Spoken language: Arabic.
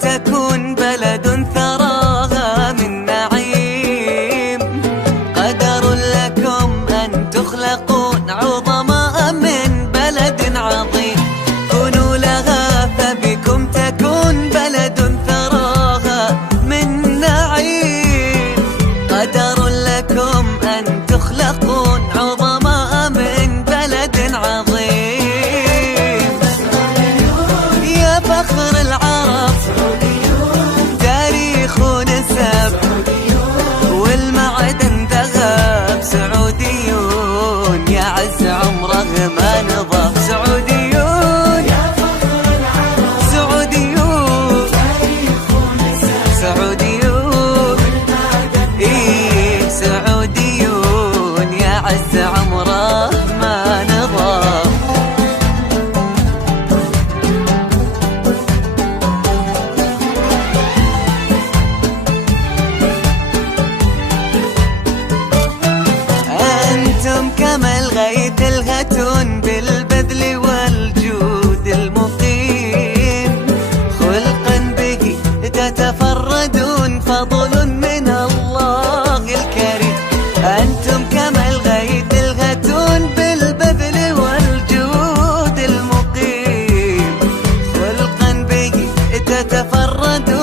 تكون بلد ثراها من نعيم، قدر لكم أن تخلقون عظماء من بلد عظيم. كونوا لها فبكم تكون بلد ثراها من نعيم، قدر لكم أن تخلقون عظماء من بلد عظيم. يا فخر العرب تاريخ ونسب والمعدن ذهب، سعوديون يا عز عمره ما نضاف. سعوديون يا فخر العرب، سعوديون تاريخ ونسب، سعوديون إيه سعوديون يا عز عمره ما نضاف. أنتم كما الغيث الهتون بالبذل والجود المقيم، خلقا به تتفردون فضل من الله الكريم. أنتم كما الغيث الهتون بالبذل والجود المقيم، خلقا به تتفردون